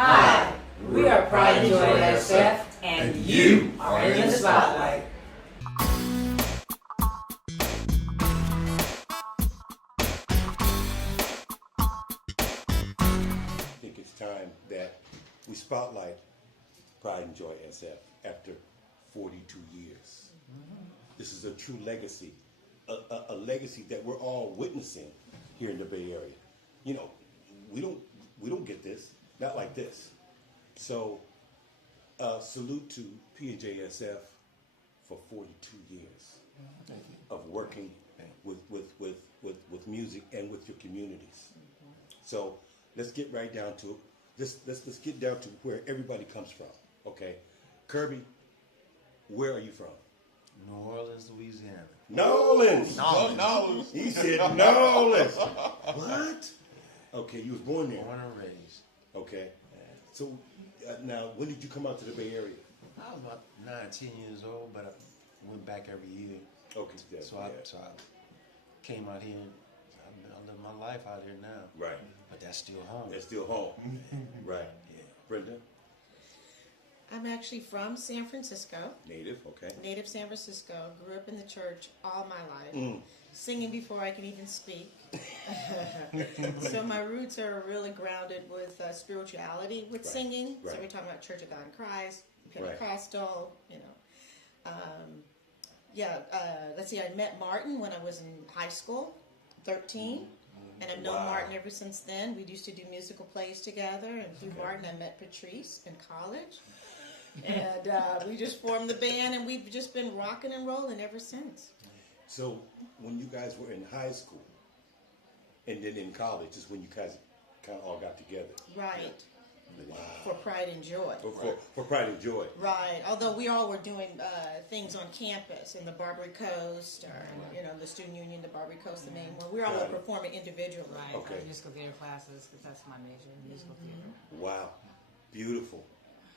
Hi, we are Pride and Joy SF, and you are in the spotlight. I think it's time that we spotlight Pride and Joy SF after 42 years. This is a true legacy, a legacy that we're all witnessing here in the Bay Area. You know, we don't get this, not like this. So, salute to PNJSF for 42 years of working with music and with your communities. So let's get right down to it. Let's get down to where everybody comes from. Okay, Kirby, where are you from? New Orleans, Louisiana. Nolans. He said Nolans. What? Okay, you was born there. Born and raised. Okay. So now, when did you come out to the Bay Area? I was about 9, 10 years old, but I went back every year. Okay. Yeah, So I came out here. And I live my life out here now. Right. But that's still home. That's still home. Right. Yeah. Brenda, I'm actually from San Francisco, native. Okay. native San Francisco. Grew up in the church all my life, singing before I can even speak. So my roots are really grounded with spirituality with singing. Right. So we're talking about Church of God in Christ, Right. Pentecostal, you know. Let's see, I met Martin when I was in high school, 13. And I've known Wow. Martin ever since then. We used to do musical plays together, and through Martin I met Patrice in college. And we just formed the band, and we've just been rocking and rolling ever since. So when you guys were in high school, and then in college, is when you guys kind of all got together. Right. Wow. For Pride and Joy. For Pride and Joy. Right. Although we all were doing things on campus in the Barbary Coast, or you know, the Student Union, the Barbary Coast, the main one. We were all Got it. performing individually. Right, Okay. musical theater classes, because that's my major, musical theater. Wow. Beautiful.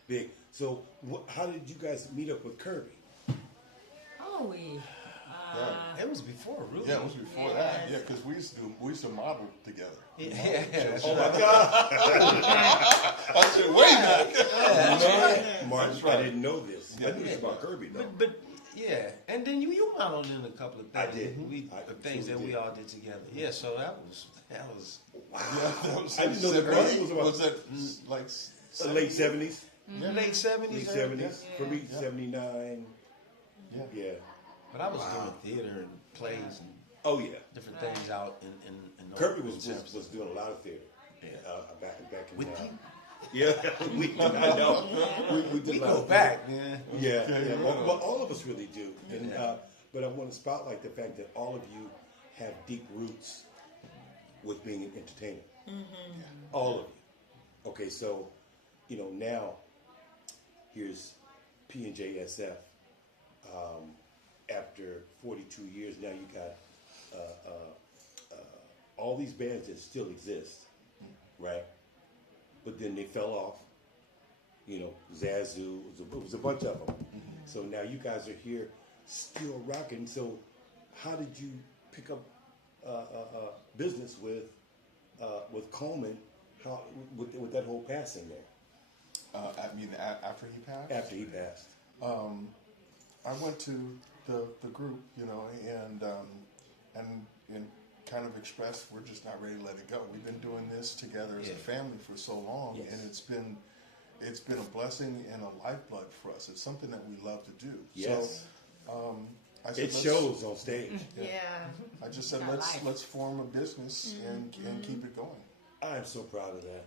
Big. So how did you guys meet up with Kirby? Oh, It was before, really. Yeah, it was before that. Yeah, because we used to model together. Yeah, that's Oh right. my God. I said, wait a minute. Martin, I didn't know this. I knew this about Kirby though. But yeah, and then you modeled in a couple of I things. did. Things I that we did. all did together. Yeah, so that was Wow. That was I didn't know the Kirby was about Was that like late 70s. late 70s. Late early- 70s. For me, 79. Yeah. Yeah. But I was doing theater and plays and Oh yeah. different things out in Kirby North was San doing a lot of theater. Yeah. Back in With uh, you? Yeah, I know. We did We a lot go of back, man. Yeah, Okay, yeah. yeah. Well, all of us really do. And Yeah. but I want to spotlight the fact that all of you have deep roots with being an entertainer. All of you. Okay, so now here's PNJSF. After 42 years, now you got all these bands that still exist, right? But then they fell off. Zazu, it was a bunch of them. So now you guys are here, still rocking. So how did you pick up business with Coleman? How with that whole passing there? I mean, after he passed? After he passed. I went to the group, and kind of expressed we're just not ready to let it go. We've been doing this together as a family for so long, Yes. and it's been a blessing and a lifeblood for us. It's something that we love to do. Yes. So I said, It shows on stage. Yeah. I just said Our life. let's form a business and keep it going. I'm so proud of that.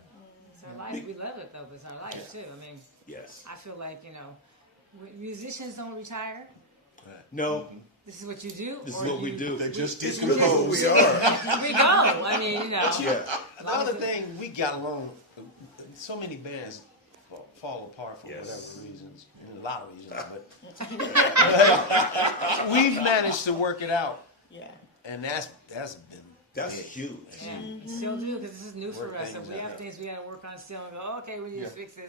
It's our life. We love it, though, but it's our life, too. I mean, Yes. I feel like, musicians don't retire. No, This is what you do. this is or what we you- do. They just It's get who we are. We go. I mean, Yeah. Another thing, we got along. So many bands fall apart for Yes. whatever reasons. A lot of reasons, but we've managed to work it out, Yeah. and that's been That's huge. Yeah, we still do because this is new for Work us. So things we have out. things we got to work on still and go, oh, okay, we need to fix this.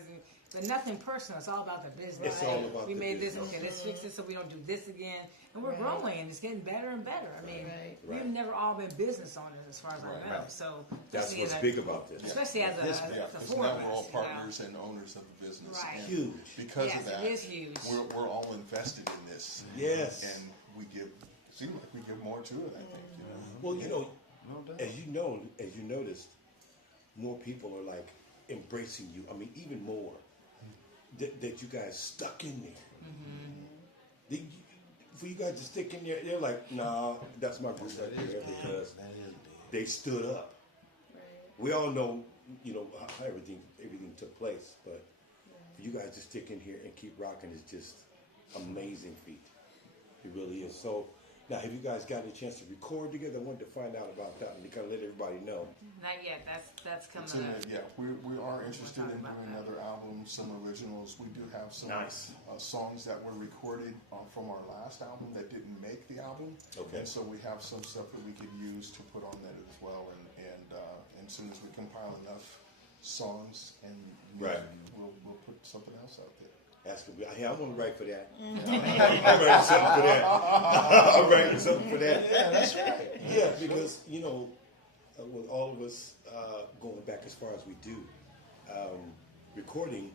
But nothing personal. It's all about the business. It's all about we the made business. this. Okay, let's fix this so we don't do this again. And we're Right. growing and it's getting better and better. I mean, Right. we've Right. never all been business owners as far as I know. Right. So That's especially what's as a- big about this. Especially as a, Yeah, the because four now of we're all us, you know. partners and owners of the business. Right. And Huge. because Yes, of that, it is huge. we're all invested in this. Yes. And we seem like we give more to it, I think, you know. Well, you know, No doubt. as you noticed, more people are like embracing you. I mean, even more that you guys stuck in there. For you guys to stick in there, they're like, nah, that's my group right there because That is big. they stood up. Right. We all know, you know, how everything took place, but for you guys to stick in here and keep rocking is just amazing feat. It really is. So now, have you guys gotten a chance to record together? I wanted to find out about that and to kind of let everybody know. Not yet. That's coming So, up. yeah, we are interested We'll in talk about doing that. another album, some originals. We do have some Nice. songs that were recorded from our last album that didn't make the album. Okay. And so we have some stuff that we could use to put on that as well. And as soon as we compile enough songs and music, Right. we'll put something else out there. Ask me. Hey, I want to write for that. I'm writing something for that. I'm writing something for that. Yeah, that's right. Yeah, because you know, with all of us going back as far as we do, recording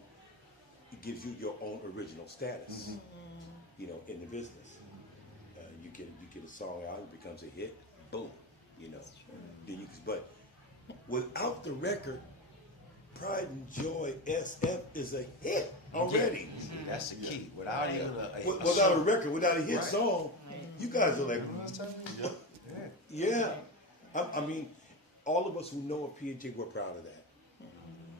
it gives you your own original status. You know, in the business, you get a song out, it becomes a hit. Boom. You know, then but without the record, Pride and Joy SF is a hit already. That's the key. Without even Without a song. record, without a hit Right. song, you guys are like, yeah. I mean, all of us who know of P&J, we're proud of that.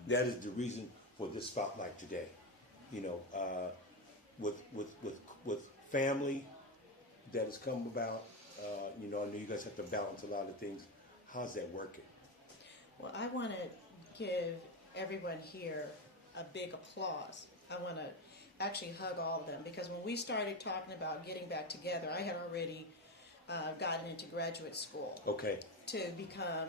That is the reason for this spotlight today. You know, with family that has come about. You know, I know you guys have to balance a lot of things. How's that working? Well, I want to give everyone here a big applause. I want to actually hug all of them because when we started talking about getting back together, I had already gotten into graduate school Okay, to become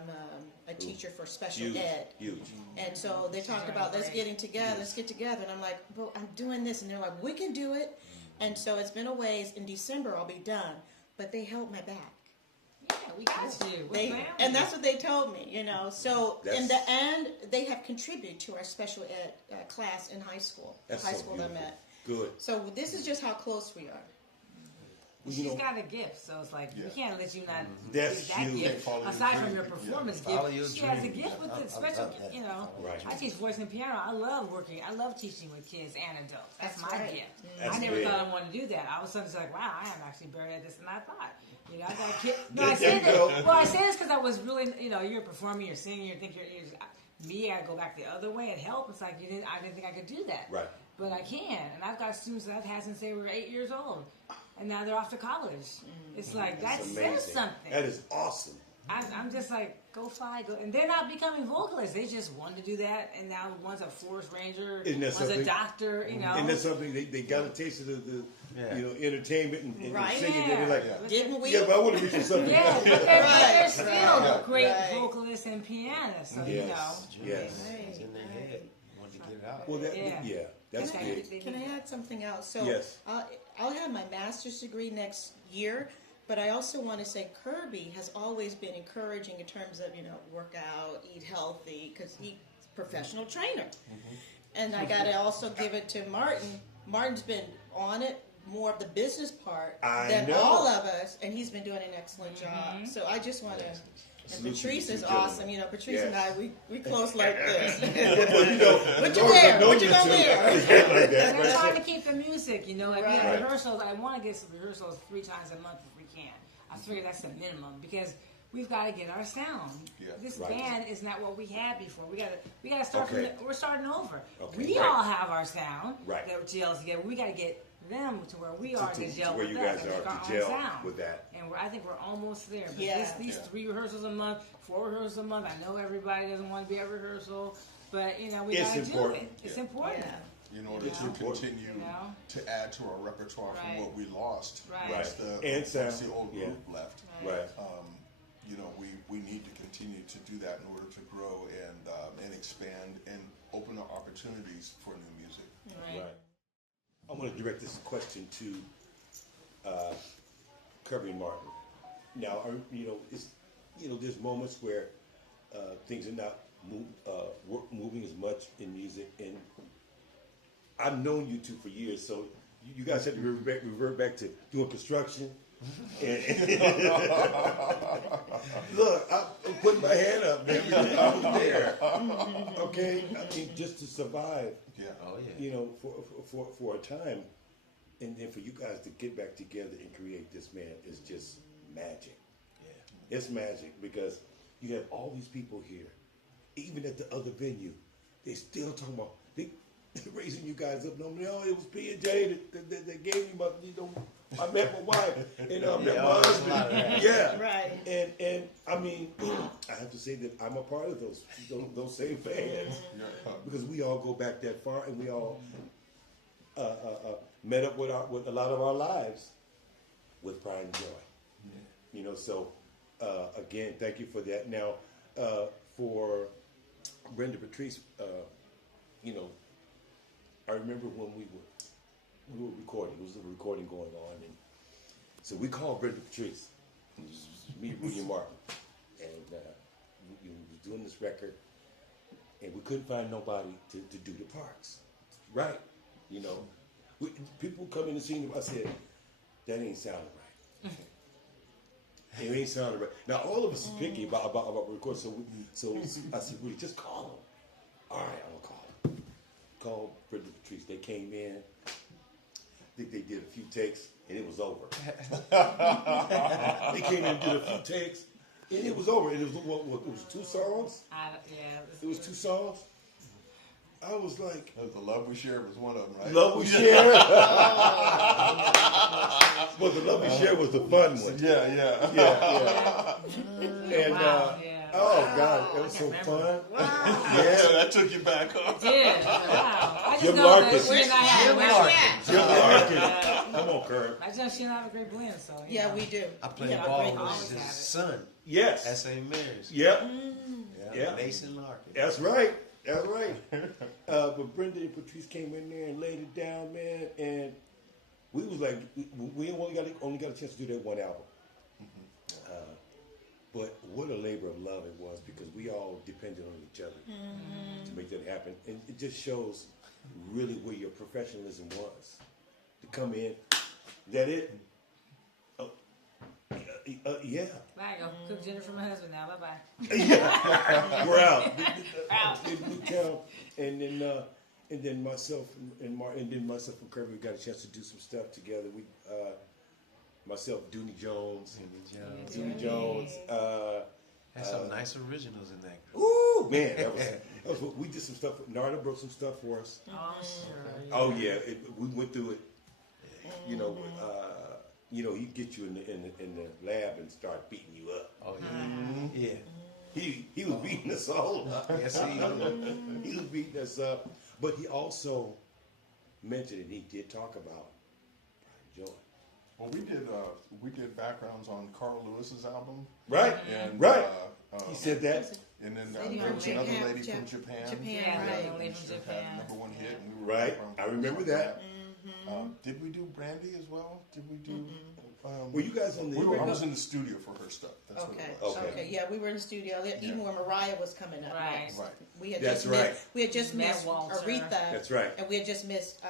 a teacher for special ed. huge. And so they talked about let's get together, and I'm like, well, I'm doing this, and they're like, we can do it. And so it's been a ways. In December, I'll be done, but they held my back. Yeah, we got you. We're family. And that's what they told me, you know. So in That's- the end, they have contributed to our special ed class in high school. That's high so school I'm beautiful. at. Good. So this is just how close we are. You She's know, got a gift, so it's like we Yeah. can't let you not That's give that huge. gift. Can't follow your Aside from dream. your performance Follow your gift, she has a dream. gift with the special. You know, Right. I teach voice and piano. I love working. I love teaching with kids and adults. That's That's my right. gift. That's I never big. thought I wanted to do that. I was suddenly like, wow, I am actually better at this than I thought. You know, I got a kid. No, I There say you that. go. Well, I say this because I was really, you know, you're performing, you're singing, you think you're me. I go back the other way and help. It's like I didn't think I could do that. Right. But I can, and I've got students that I've had since they were 8 years old, and now they're off to college. It's like that That's says amazing. something. That is awesome. I'm just like, go fly, go, and they're not becoming vocalists. They just wanted to do that, and now one's a forest ranger, Isn't that one's a something? doctor. You know, And that's something they got a taste of the Yeah. you know, entertainment and Right. singing. And they're like, Yeah. Didn't we? yeah, but I want to reach something. yeah, but they're still Right. great Right. vocalists and pianists. So you know, Yes. Yes. It's in their head. Want to get it out. Well, that, Yeah. yeah, that's Can I- big. Can I add something else? So Yes. I'll have my master's degree next year, but I also want to say Kirby has always been encouraging in terms of, you know, work out, eat healthy, because he's a professional trainer. And I got to also give it to Martin. Martin's been on it, more of the business part I than know. all of us, and he's been doing an excellent job. So I just want to. And Salute to Patrice you is two awesome. gentlemen. You know, Patrice and Yes. I, we close like this. Well, you know, What you wear? What you gonna wear? like that, And we're right? trying to keep the music, you know, like we Right. have rehearsals. I want to get some rehearsals 3 times a month if we can. I figure that's the minimum because we've got to get our sound. Yeah. This Right. band is not what we had before. We got to start Okay. from. We're starting over. Okay, We right. all have our sound Right. that gels together. We got to get them to where we are to To gel where with you us guys and make are our to own gel sound. with that. And I think we're almost there. But Yeah. these Yeah. 3 rehearsals a month, 4 rehearsals a month. I know everybody doesn't want to be at rehearsal, but you know we It's got to do important. it. It's Yeah. important. Yeah. In order It's to important. continue You know? to add to our repertoire Right. from what we lost Right. once Right. the, And once sound. the old Yeah. group left. Right. we need to continue to do that in order to grow and expand and open up opportunities for new music. Right. I want to direct this question to Kirby and Martin. Now, it's there's moments where things are not moving as much in music, and I've known you two for years, so you guys had to revert back to doing construction. And look, I'm putting my hand up, man. I was there. Okay, I mean, just to survive. Yeah. Oh yeah. For a time, and then for you guys to get back together and create this, man, is just magic. Yeah. It's magic because you have all these people here, even at the other venue, they still talking about they raising you guys up. No, it was P&J that gave me I met my wife and I met my husband. Yeah, Right. And I mean, I have to say that I'm a part of those same fans because we all go back that far and we all met up with a lot of our lives with pride and joy. Yeah. So again, thank you for that. Now, for Brenda Patrice, I remember when we were recording. There was a recording going on, and so we called Brenda Patrice. It was me and William Martin, and we were doing this record, and we couldn't find nobody to do the parts. Right? People come in and sing. I said, that ain't sounding right. It ain't sounding right. Now all of us is picky about recording, so I said, Willie, just call them. All right, I'm gonna call them. Called Brenda Patrice. They came in. I think they did a few takes, and it was over. They came in and did a few takes, and it was over. And it was 2 songs. It was 2 songs. I was like, The Love We Share was one of them, right? Love We Share. Well, the Love We Share was the fun one. Yeah. And Wow, oh God, it was so fun. Yeah, that took you back up. Did. Wow. I just Jim know Larkin. that she and I had Jim Larkin. Come on, Kurt. I just know she and I have a great blend, so. Yeah, we do. I played Yeah, ball great. with Always his have it. son Yes. at St. Mary's. Yep. Yeah. Mason Larkin. That's right. That's right. But Brenda and Patrice came in there and laid it down, man, and we was like, we only got a chance to do that one album. But what a labor of love it was because we all depended on each other to make that happen. And it just shows really where your professionalism was. To come in, that it? Yeah. Bye, go cook dinner for my husband now. Bye-bye. We're out. Out. In Newtown. And then myself and Martin, and then myself and Kirby, we got a chance to do some stuff together. We, myself, Dooney Jones. Dooney Jones. Had some nice originals in that group. Ooh, man, that was what we did some stuff. Narda broke some stuff for us. Oh, sure. Oh yeah, we went through it. He'd get you in the lab and start beating you up. Oh yeah. Yeah. He was beating us all up. Yes, he He was beating us up. But he also mentioned, and he did talk about Pride and Joy. Well, we did backgrounds on Carl Lewis's album. Right. And, right. He said that. And then Lady there from was another Japan. lady from Japan. Yeah, right. the lady She from had Japan. #1 hit. And we were Right. background I remember on that. Did we do Brandy as well? Did we do? Were you guys on the? I was in the studio for her stuff. That's what it was. Okay. Yeah, we were in the studio. Even when Mariah was coming up. Right. next. Right. We had That's just right. missed. We had just Matt missed Walter. Aretha. That's right. And we had just missed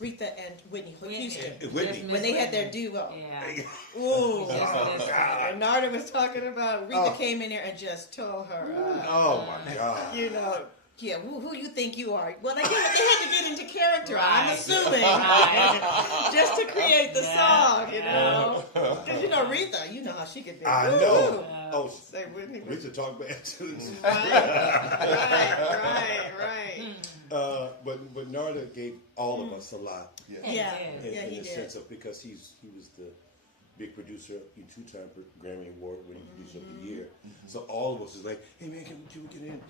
Aretha and Whitney Houston. Whitney. When they had their duo. Yeah. Ooh. Just missed it. And Narda was talking about Aretha came in there and just tore her up. Oh my God. Yeah, who you think you are? Well, they had to get into character, I'm Right. assuming, just to create the song, Because Aretha, how she could be. I Woo, know. woo. Oh, Say Whitney. we should talk bad too. Right. But Narda gave all of us a lot. Yeah, In he the did. sense of because he was the big producer, 2-time Grammy Award winning producer of the year. So all of us is like, hey man, can we get in?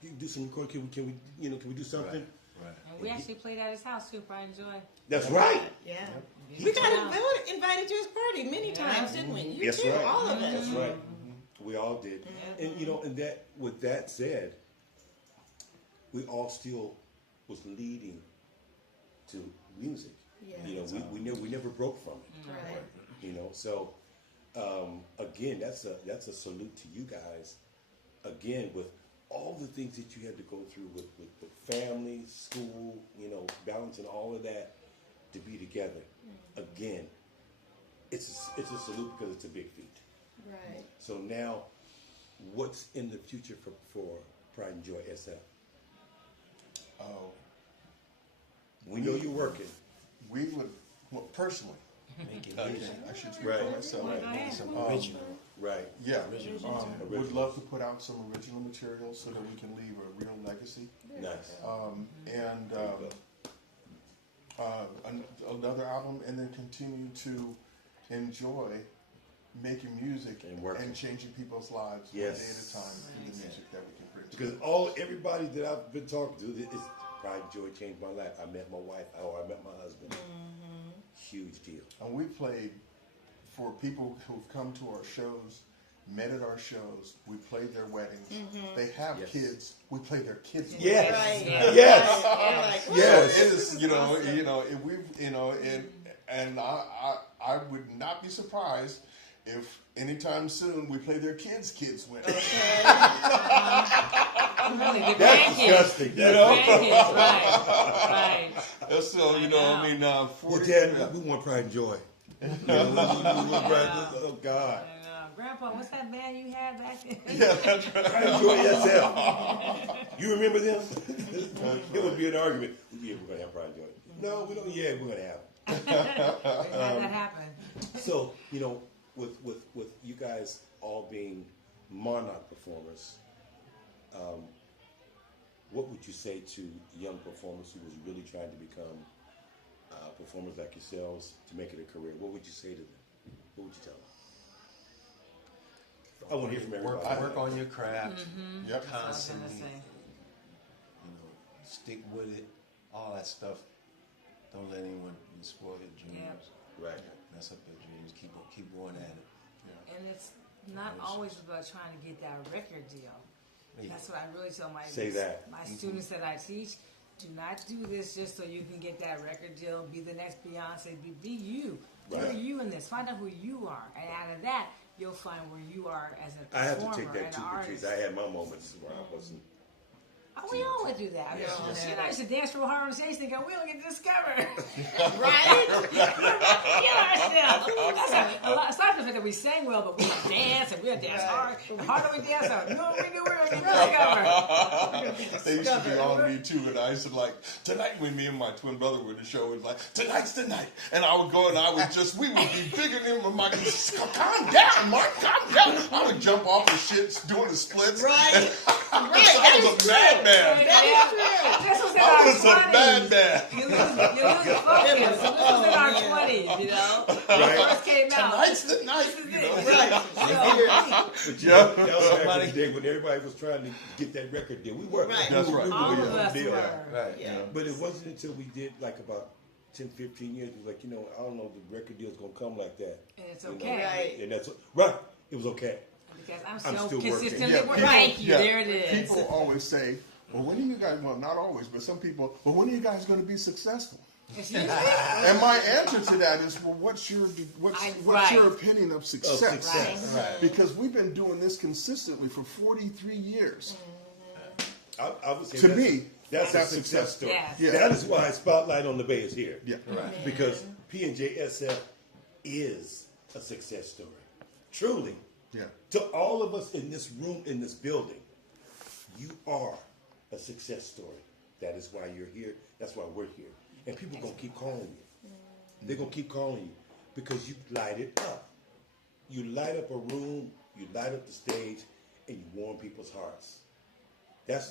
Can you do some recording? Can we do something? Right. And we actually played at his house too, Pride and Joy. That's right. Yeah. Yeah. We got invited to his party many times, didn't we? You That's too, right. all of us. That's right. We all did. And you know, and that with that said, we all still was leading to music. Yeah. You know, we never broke from it. Right. You know, so again, that's a salute to you guys. Again, with all the things that you had to go through with family, school, you know, balancing all of that to be together. Again, it's a salute because it's a big feat. Right. So now, what's in the future for Pride and Joy SF? Oh, We know you're working. we would, well, personally, Make it okay, original. I should speak Right. for myself. Go ahead. Some Um, original. Right. Yeah, Original. would love to put out some original material so that we can leave a real legacy. Nice. And There you another album, and then continue to enjoy making music And working. changing people's lives Yes. one day at a time through the music that we can bring. Because everybody that I've been talking to, is Pride and Joy changed my life. I met my wife, or I met my husband. Huge deal. And we played for people who've come to our shows, met at our shows. We played their weddings. They have Yes. kids. We play their kids. Yes. Right. Yes. You're like, So Yes. it is, you know, if we, you know, and I would not be surprised if anytime soon we play their kids' wedding. Really, the That's grandkids. disgusting. The grandkids, right. So you know, I mean, Well, 40. Dad, we want Pride and Joy. You know, we want Pride- oh God. And, Grandpa, what's that band you had back then? Yeah, that's right. Pride and Joy SF. You remember them? It would be an argument. Yeah, we're gonna have Pride and Joy. No, we don't. Yeah, we're gonna have. We had that happen. So, you know, with you guys all being Monarch performers, what would you say to young performers who was really trying to become performers like yourselves to make it a career? What would you say to them? What would you tell them? I want to hear from everybody. Work on your craft Yep. I was gonna constantly. say. You know, stick with it. All that stuff. Don't let anyone spoil your dreams. Right. Mess up your dreams. Keep going at it. And it's not always about trying to get that record deal. Yeah. That's what I really tell my Say that. my students that I teach. Do not do this just so you can get that record deal. Be the next Beyonce. Be you. Right. You're you in this. Find out who you are, and out of that, you'll find where you are as a I have performer to take that and too, an Patrice. artist. I had my moments where I wasn't. Oh, we all would do that. Yeah. You know, I used to dance real hard on stage thinking we don't get discovered. right? Get ourselves. Aside from the fact that we sang well, but we would dance and we would dance hard. The harder we dance, the more we knew we were going to get discovered. They used to be on me too, and I used to like, tonight when me and my twin brother were in the show, it was like, tonight's the night. And I would go and we would be bigger than him. Like, calm down, Mark, calm down. I would jump off the shit doing the splits. Right. I That was is a madman. That is true. This was in I our was a 20s. madman. You lose focus. This was in our 20s, you know? When it first came out. Tonight's the night. This is You it. know? Right. But you know, that was back in the day when everybody was trying to get that record deal. We were. Right. That's right. All We of were us deal. were. Right. Yeah. But it wasn't until we did like about 10, 15 years, it was like, you know, I don't know if the record deal's going to come like that. And it's You know? okay. Right. And that's right. It was okay. Because I'm I'm so still working. consistently Yeah, working. Thank you. yeah. There it is. People always say, well, when are you guys, well, not always, but some people, well, when are you guys going to be successful? Excuse me? And my answer to that is, well, what's your Right. opinion of success? success. Right. Because we've been doing this consistently for 43 years. I would say To that's me, that's a that's success story. Yes. Yeah. That is why Spotlight on the Bay is here. Yeah. Right. Because P&J-SF is a success story. Truly. Yeah. To all of us in this room, in this building, you are a success story. That is why you're here. That's why we're here. And people are going to keep calling you. They're going to keep calling you because you light it up. You light up a room, you light up the stage, and you warm people's hearts. That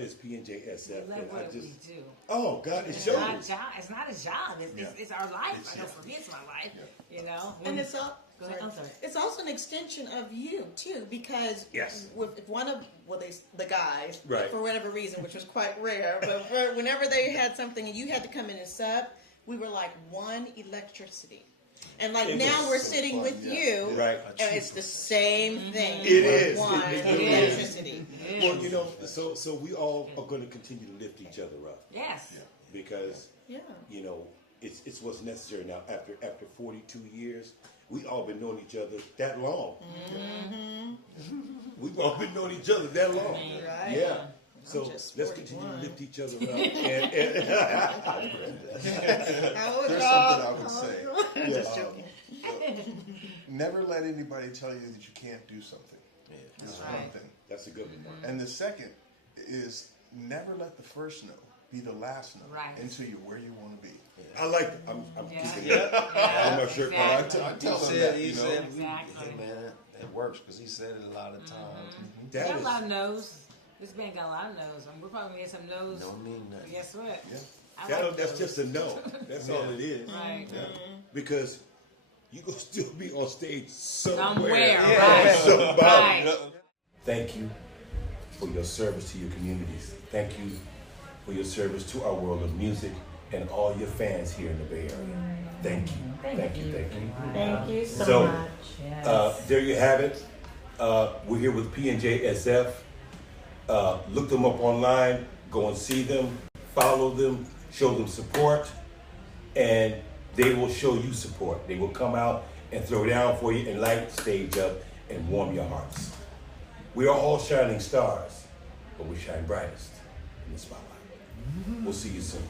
is P&J-SF. We love And I what just, we do. oh, God, it It's shows. not a job. It's not a job. It's our life. I know yeah. for me, it's my life. You know. And it's all Go ahead. I'm sorry. It's also an extension of you too, because Yes. if one of the guys, Right. for whatever reason, which was quite rare, but whenever they had something and you had to come in and sub, we were like one electricity. And like It now was we're so sitting fun, with yeah. you, Right. and it's the same thing. It We're is. one It really is. electricity. Well, you know, so we all are going to continue to lift each other up Yes. because Yeah. you know it's what's necessary now. After 42 years, we all been knowing each other that long. We've all been knowing each other that long. Right. Yeah. So just let's continue to 41. lift each other up. and How old There's y'all? something I would say. Just joking. Never let anybody tell you that you can't do something. That's one right. thing. that's a good one. And the second is never let the first no be the last no Right. until you're where you want to be. I like it. I'm Yeah. keeping it. I'm not sure. Exactly. I tell them He that, you know. said, Exactly. hey, man, it works because he said it a lot of times. We That got a is lot of no's. This band got a lot of no's. We're probably gonna get some no's. Don't mean nothing. Guess what? Yeah. I that, like that's those. just a no. That's all it is. Right. Because you gonna still be on stage somewhere. Somewhere. Right. Somebody. Right. Thank you for your service to your communities. Thank you for your service to our world of music and all your fans here in the Bay Area. Thank you. Thank you. Thank you. Thank you so So, much. there you have it. We're here with P&J SF. Look them up online. Go and see them. Follow them. Show them support. And they will show you support. They will come out and throw down for you and light the stage up and warm your hearts. We are all shining stars, but we shine brightest in the spotlight. We'll see you soon.